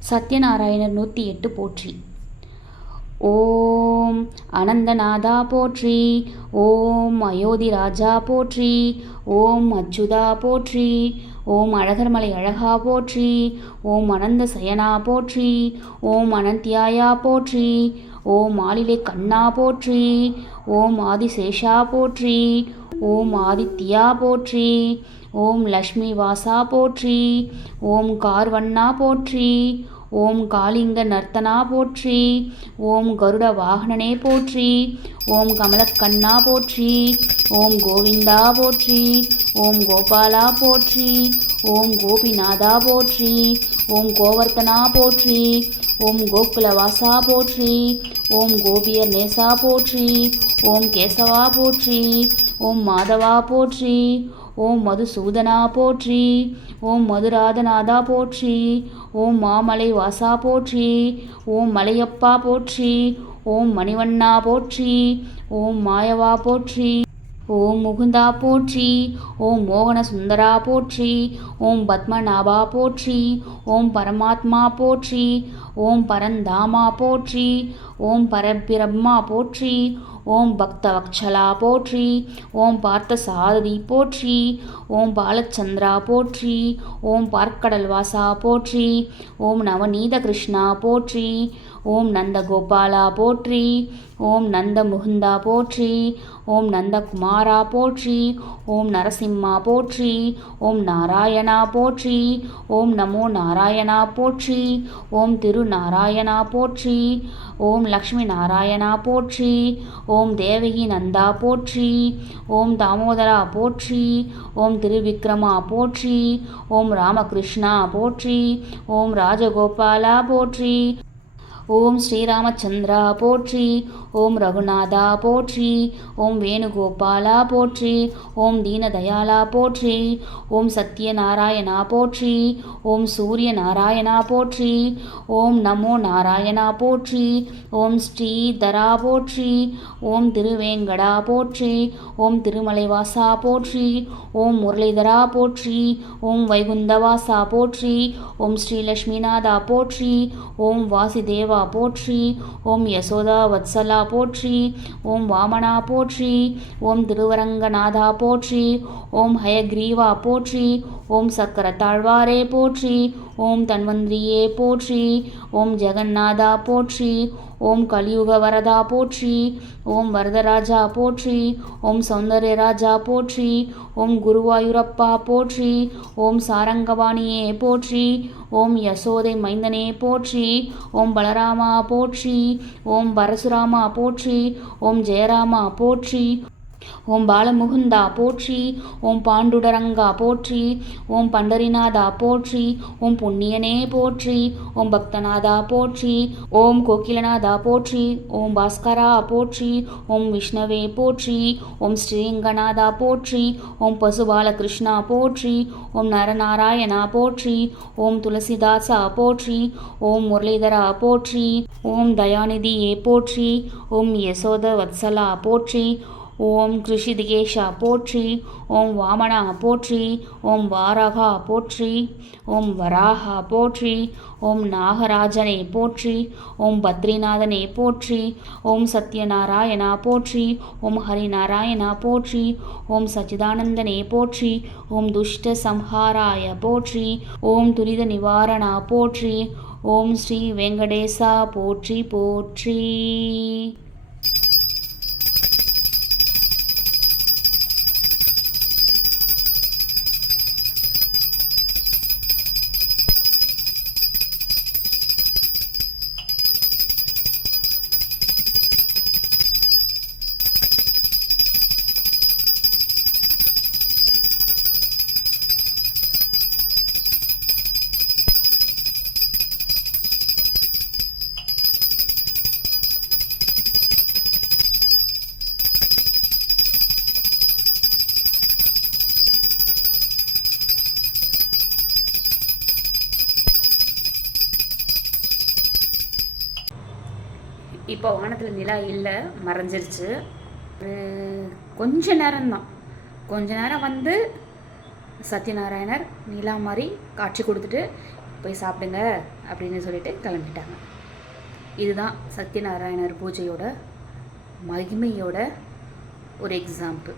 சத்யநாராயணர் நூற்றி எட்டு போற்றி. ஓம் அனந்தநாதா போற்றி ஓம் அயோத்தி ராஜா போற்றி ஓம் அச்சுதா போற்றி ஓம் அழகர்மலை அழகா போற்றி ஓம் அனந்த சயனா போற்றி ஓம் அனந்தியாயா போற்றி ஓம் ஆலிலே கண்ணா போற்றி ஓம் ஆதிசேஷா போற்றி ஓம் ஆதித்யா போற்றி ஓம் லக்ஷ்மி வாசா போற்றி ஓம் கார்வண்ணா போற்றி ஓம் காளிங்க நர்த்தனா போற்றி ஓம் கருட வாகனனே போற்றி ஓம் கமலக்கண்ணா போற்றி ஓம் கோவிந்தா போற்றி ஓம் கோபாலா போற்றி ஓம் கோபிநாதா போற்றி ஓம் கோவர்த்தனா போற்றி ஓம் கோகுலவாசா போற்றி ஓம் கோபியர் நேசா போற்றி ஓம் கேசவா போற்றி ஓம் மாதவா போற்றி ஓம் மதுசூதனா போற்றி ஓம் மதுராதநாதா போற்றி ஓம் மாமலை வாசா போற்றி ஓம் மலையப்பா போற்றி ஓம் மணிவண்ணா போற்றி ஓம் மாயவா போற்றி ஓம் முகுந்தா போற்றி ஓம் மோகன சுந்தரா போற்றி ஓம் பத்மநாபா போற்றி ஓம் பரமாத்மா போற்றி ஓம் பரந்தாமா போற்றி ஓம் பரபிரம்மா போற்றி ஓம் பக்த வக்ஷலா போற்றி ஓம் பார்த்த சாரதி போற்றி ஓம் பாலச்சந்திரா போற்றி ஓம் பார்க்கடல் வாசா போற்றி ஓம் நவநீத கிருஷ்ணா போற்றி ஓம் நந்தகோபாலா போற்றி ஓம் நந்த முகுந்தா போற்றி ஓம் நந்தகுமாரா போற்றி ஓம் நரசிம்மா போற்றி ஓம் நாராயணா போற்றி ஓம் நமோ நாராயணா போற்றி ஓம் திருநாராயணா போற்றி ஓம் லக்ஷ்மி நாராயணா போற்றி ஓம் தேவகி நந்தா போற்றி ஓம் தாமோதரா போற்றி ஓம் திருவிக்ரமா போற்றி ஓம் ராமகிருஷ்ணா போற்றி ஓம் ராஜகோபாலா போற்றி ஓம் ஸ்ரீராமச்சந்திரா போற்றி ஓம் ரகுநாதா போற்றி ஓம் வேணுகோபாலா போற்றி ஓம் தீனதயாலா போற்றி ஓம் சத்யநாராயணா போற்றி ஓம் சூரிய நாராயணா போற்றி ஓம் நமோ நாராயணா போற்றி ஓம் ஸ்ரீதரா போற்றி ஓம் திருவேங்கடா போற்றி ஓம் திருமலைவாசா போற்றி ஓம் முரளிதரா போற்றி ஓம் வைகுந்தவாசா போற்றி ஓம் ஸ்ரீலக்ஷ்மிநாதா போற்றி ஓம் வாசிதேவா போற்றி. ஓம் யசோதா வத்சலா போற்றி. ஓம் வாமனா போற்றி. ஓம் திருவரங்கநாதா போற்றி. ஓம் ஹயக்ரீவா போற்றி. ஓம் சக்கர தாழ்வாரே போற்றி. ஓம் தன்வந்திரியே போற்றி ஓம் ஜெகநாதா போற்றி ஓம் கலியுக வரதா போற்றி ஓம் வரதராஜா போற்றி ஓம் சௌந்தர்யராஜா போற்றி ஓம் குருவாயூரப்பா போற்றி ஓம் சாரங்கபாணியே போற்றி ஓம் யசோதை மைந்தனே போற்றி ஓம் பலராமா போற்றி ஓம் பரசுராமா போற்றி ஓம் ஜெயராமா போற்றி ஓம் பாலமுகுந்தா போற்றி ஓம் பாண்டுடரங்கா போற்றி ஓம் பண்டரிநாதா போற்றி ஓம் புண்ணியனே போற்றி ஓம் பக்தநாதா போற்றி ஓம் கோகிலநாதா போற்றி ஓம் பாஸ்கரா போற்றி ஓம் விஷ்ணவே போற்றி ஓம் ஸ்ரீரங்கநாதா போற்றி ஓம் பசுபாலகிருஷ்ணா போற்றி ஓம் நரநாராயணா போற்றி ஓம் துளசிதாசா போற்றி ஓம் முரளிதரா போற்றி ஓம் தயாநிதியே போற்றி ஓம் யசோத வத்சலா போற்றி ஓம் கிருஷிதிகேஷா போற்றி ஓம் வாமனா போற்றி ஓம் வாராகா போற்றி ஓம் வராகா போற்றி ஓம் நாகராஜனை போற்றி ஓம் பத்ரிநாதனை போற்றி ஓம் சத்யநாராயணா போற்றி ஓம் ஹரிநாராயணா போற்றி ஓம் சச்சிதானந்தனே போற்றி ஓம் துஷ்ட சம்ஹாராய போற்றி ஓம் துரித நிவாரணா போற்றி ஓம் ஸ்ரீ வெங்கடேசா போற்றி போற்றி இப்போ வானத்தில் நிலா இல்லை மறைஞ்சிருச்சு. ஒரு கொஞ்ச நேரம்தான். கொஞ்ச நேரம் வந்து சத்யநாராயணர் நிலா மாதிரி காட்சி கொடுத்துட்டு போய் சாப்பிடுங்க அப்படின்னு சொல்லிட்டு கிளம்பிட்டாங்க. இதுதான் சத்யநாராயணர் பூஜையோட மகிமையோட ஒரு எக்ஸாம்பிள்